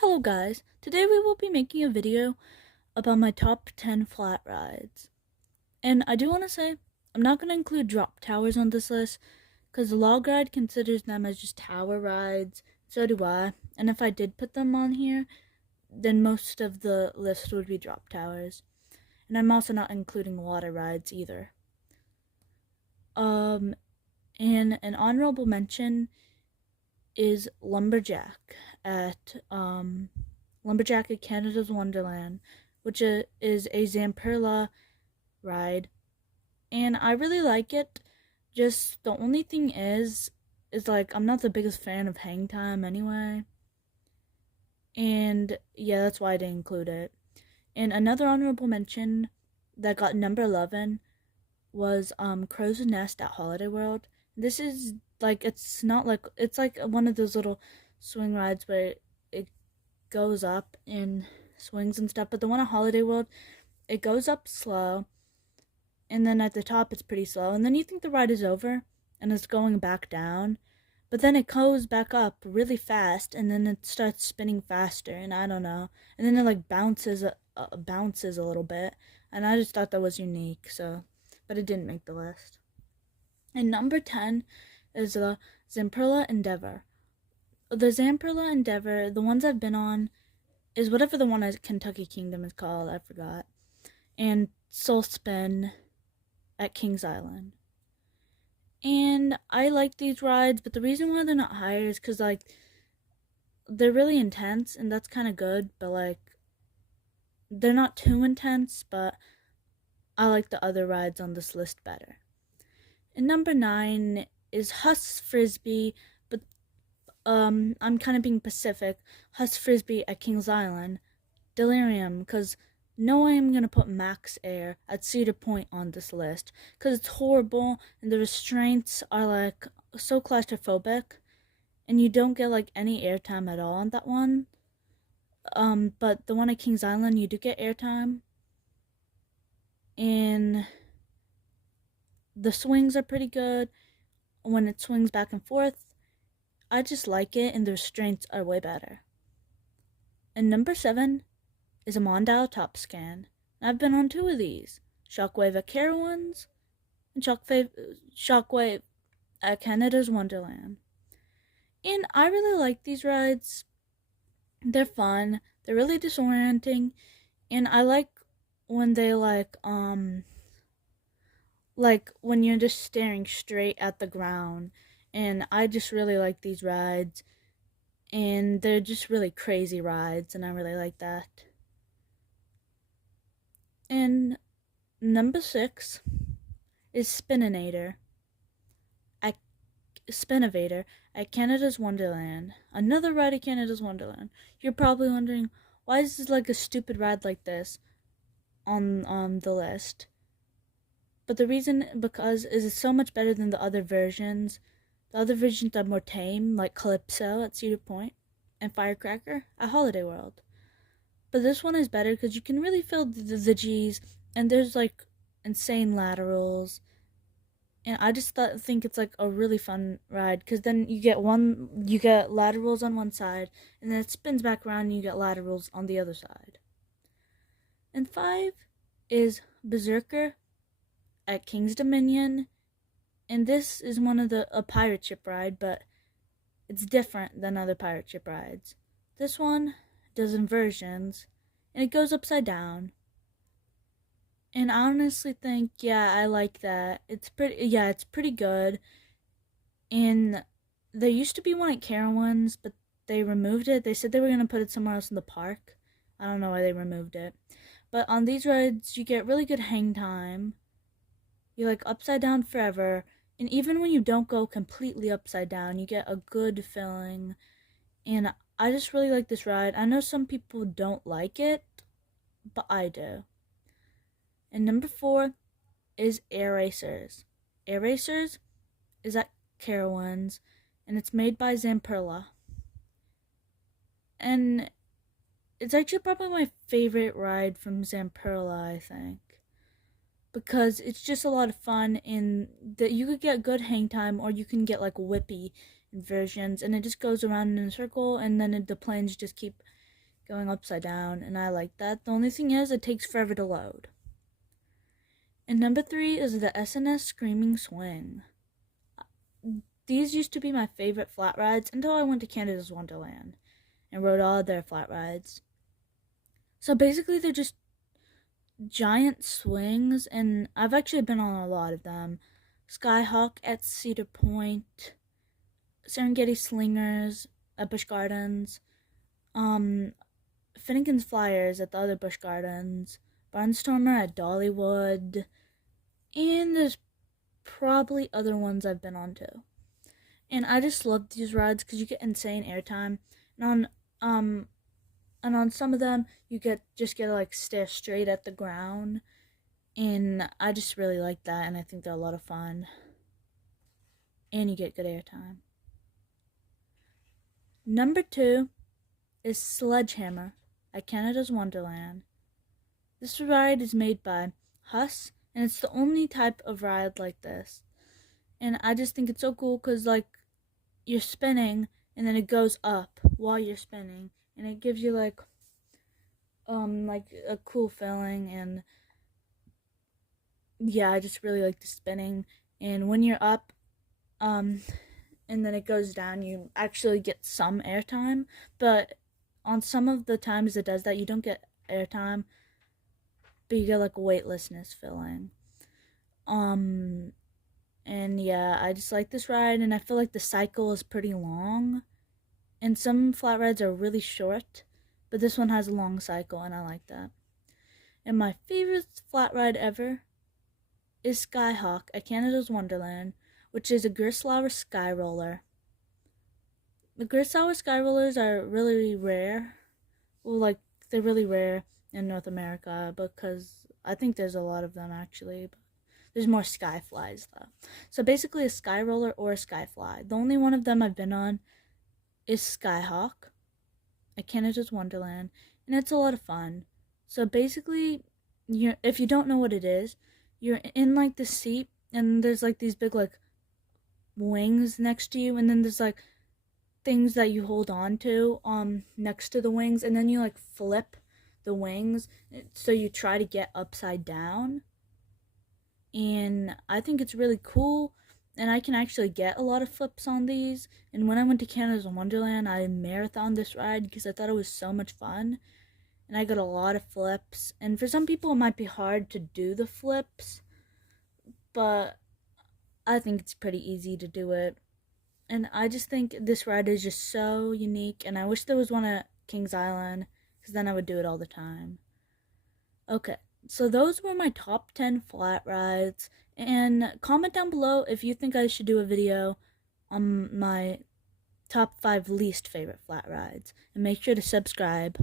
Hello guys, today we will be making a video about my top 10 flat rides. And I do want to say, I'm not going to include drop towers on this list, because the log ride considers them as just tower rides, so do I. And if I did put them on here, then most of the list would be drop towers. And I'm also not including water rides either. And an honorable mention is Lumberjack at Canada's Wonderland, which is a Zamperla ride, and I really like it. Just the only thing is like I'm not the biggest fan of hang time anyway, and yeah, that's why I didn't include it. And another honorable mention that got number 11 was Crow's Nest at Holiday World. This is like it's not like it's like one of those little swing rides where it goes up and swings and stuff, but the one at Holiday World, it goes up slow, and then at the top it's pretty slow, and then you think the ride is over and it's going back down, but then it goes back up really fast, and then it starts spinning faster, and I don't know, and then it like bounces a little bit, and I just thought that was unique, so but it didn't make the list. And number 10 is the Zamperla Endeavor. The Zamperla Endeavor, the ones I've been on, is whatever the one at Kentucky Kingdom is called, I forgot. And Soul Spin at Kings Island. And I like these rides, but the reason why they're not higher is because, like, they're really intense, and that's kind of good, but, like, they're not too intense, but I like the other rides on this list better. And number 9 is Huss Frisbee, but I'm kind of being Pacific. Huss Frisbee at Kings Island. Delirium, because no way I'm going to put Max Air at Cedar Point on this list, because it's horrible, and the restraints are, like, so claustrophobic, and you don't get, like, any airtime at all on that one. But the one at Kings Island, you do get airtime, and the swings are pretty good when it swings back and forth. I just like it, and the restraints are way better. And number 7 is a Mondale Top Scan. I've been on 2 of these. Shockwave at Carowinds and Shockwave at Canada's Wonderland. And I really like these rides. They're fun. They're really disorienting. And I like when they like when you're just staring straight at the ground. And I just really like these rides. And they're just really crazy rides, and I really like that. And number 6 is Spinnovator at Canada's Wonderland. Another ride at Canada's Wonderland. You're probably wondering, why is this like a stupid ride like this on the list? But the reason because it's so much better than the other versions. The other versions are more tame, like Calypso at Cedar Point and Firecracker at Holiday World. But this one is better because you can really feel the G's, and there's like insane laterals. And I just think it's like a really fun ride, because then you get laterals on one side, and then it spins back around and you get laterals on the other side. And 5 is Berserker at King's Dominion. And this is a pirate ship ride, but it's different than other pirate ship rides. This one does inversions, and it goes upside down. And I honestly think, yeah, I like that. It's pretty good. And there used to be one at Carowinds, but they removed it. They said they were going to put it somewhere else in the park. I don't know why they removed it. But on these rides, you get really good hang time. You're like upside down forever. And even when you don't go completely upside down, you get a good feeling. And I just really like this ride. I know some people don't like it, but I do. And number 4 is Air Racers. Air Racers is at Carowinds, and it's made by Zamperla. And it's actually probably my favorite ride from Zamperla, I think. Because it's just a lot of fun, and that you could get good hang time, or you can get like whippy inversions, and it just goes around in a circle, and then the planes just keep going upside down, and I like that. The only thing is, it takes forever to load. And number 3 is the S&S Screaming Swing. These used to be my favorite flat rides until I went to Canada's Wonderland and rode all of their flat rides. So basically, they're just giant swings, and I've actually been on a lot of them. Skyhawk at Cedar Point, Serengeti Slingers at Busch Gardens, Finnegan's Flyers at the other Busch Gardens, Barnstormer at Dollywood, and there's probably other ones I've been on too. And I just love these rides because you get insane airtime, and on some of them you just get to like stare straight at the ground, and I just really like that, and I think they're a lot of fun, and you get good airtime. Number 2 is Sledgehammer at Canada's Wonderland. This ride is made by Huss, and it's the only type of ride like this. And I just think it's so cool because, like, you're spinning, and then it goes up while you're spinning, and it gives you, like a cool feeling, and yeah, I just really like the spinning. And when you're up, and then it goes down, you actually get some airtime, but on some of the times it does that, you don't get airtime, but you get like a weightlessness feeling. And yeah, I just like this ride, and I feel like the cycle is pretty long, and some flat rides are really short, but this one has a long cycle, and I like that. And my favorite flat ride ever is Skyhawk at Canada's Wonderland, which is a Gerstlauer Sky Roller. The Gerstlauer Sky Rollers are really rare. Well, like, they're really rare in North America because I think there's a lot of them actually, but there's more Skyflies though. So basically a Sky Roller or a Skyfly. The only one of them I've been on is Skyhawk at Canada's Wonderland, and it's a lot of fun. So basically, if you don't know what it is, you're in like the seat, and there's like these big like wings next to you, and then there's like things that you hold on to next to the wings, and then you like flip the wings, so you try to get upside down. And I think it's really cool, and I can actually get a lot of flips on these. And when I went to Canada's Wonderland, I marathoned this ride because I thought it was so much fun, and I got a lot of flips. And for some people it might be hard to do the flips, but I think it's pretty easy to do it. And I just think this ride is just so unique, and I wish there was one at Kings Island, because then I would do it all the time. Okay, so those were my top 10 flat rides, and comment down below if you think I should do a video on my top 5 least favorite flat rides, and make sure to subscribe.